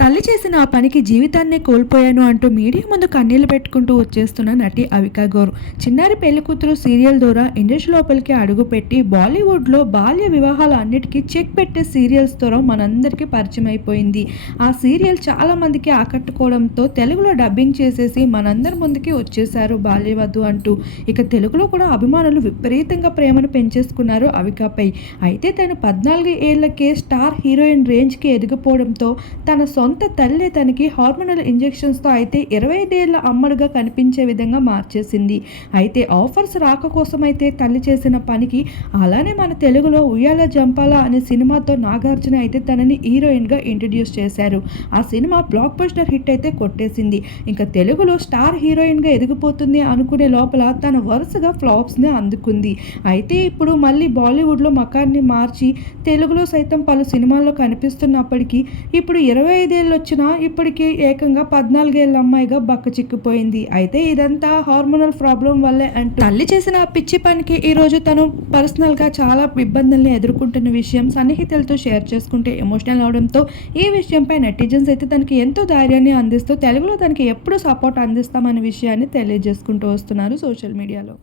తల్లి చేసిన ఆ పనికి జీవితాన్నే కోల్పోయాను అంటూ మీడియా ముందు కన్నీళ్ళు పెట్టుకుంటూ వచ్చేస్తున్న నటి అవికా గౌర్. చిన్నారి పెళ్ళి కూతురు సీరియల్ ద్వారా ఇండస్ట్రీ లోపలికి అడుగుపెట్టి బాలీవుడ్లో బాల్య వివాహాలు అన్నిటికీ చెక్ పెట్టే సీరియల్స్ ద్వారా మనందరికీ పరిచయం అయిపోయింది. ఆ సీరియల్ చాలా మందికి ఆకట్టుకోవడంతో తెలుగులో డబ్బింగ్ చేసేసి మనందరి ముందుకి వచ్చేసారు బాల్యవద్దు అంటూ. ఇక తెలుగులో కూడా అభిమానులు విపరీతంగా ప్రేమను పెంచేసుకున్నారు అవికాపై. అయితే తను పద్నాలుగు ఏళ్ళకే స్టార్ హీరోయిన్ రేంజ్కి ఎదిగిపోవడంతో తన సొంత తల్లి తనకి హార్మోనల్ ఇంజెక్షన్స్తో అయితే ఇరవై ఐదేళ్ళ అమ్మడుగా కనిపించే విధంగా మార్చేసింది. అయితే ఆఫర్స్ రాక కోసం అయితే తల్లి చేసిన పనికి అలానే మన తెలుగులో ఉయ్యాల జంపాల అనే సినిమాతో నాగార్జున అయితే తనని హీరోయిన్గా ఇంట్రడ్యూస్ చేశారు. ఆ సినిమా బ్లాక్ బస్టర్ హిట్ అయితే కొట్టేసింది. ఇంకా తెలుగులో స్టార్ హీరోయిన్గా ఎదిగిపోతుంది అనుకునే లోపల తన వరుసగా ఫ్లాప్స్ని అందుకుంది. అయితే ఇప్పుడు మళ్ళీ బాలీవుడ్లో మకాన్ని మార్చి తెలుగులో సైతం పలు సినిమాల్లో కనిపిస్తున్నప్పటికీ ఇప్పుడు ఇరవై ఐదు ఐదేళ్ళు వచ్చినా ఇప్పటికీ ఏకంగా పద్నాలుగేళ్ళ అమ్మాయిగా బక్క చిక్కిపోయింది. అయితే ఇదంతా హార్మోనల్ ప్రాబ్లం వల్లే అంటూ తల్లి చేసిన పిచ్చి పనికి ఈరోజు తను పర్సనల్గా చాలా ఇబ్బందుల్ని ఎదుర్కొంటున్న విషయం సన్నిహితులతో షేర్ చేసుకుంటే ఎమోషనల్ అవడంతో ఈ విషయంపై నెటిజన్స్ అయితే తనకి ఎంతో ధైర్యాన్ని అందిస్తూ తెలుగులో తనకి ఎప్పుడు సపోర్ట్ అందిస్తామనే విషయాన్ని తెలియజేసుకుంటూ వస్తున్నారు సోషల్ మీడియాలో.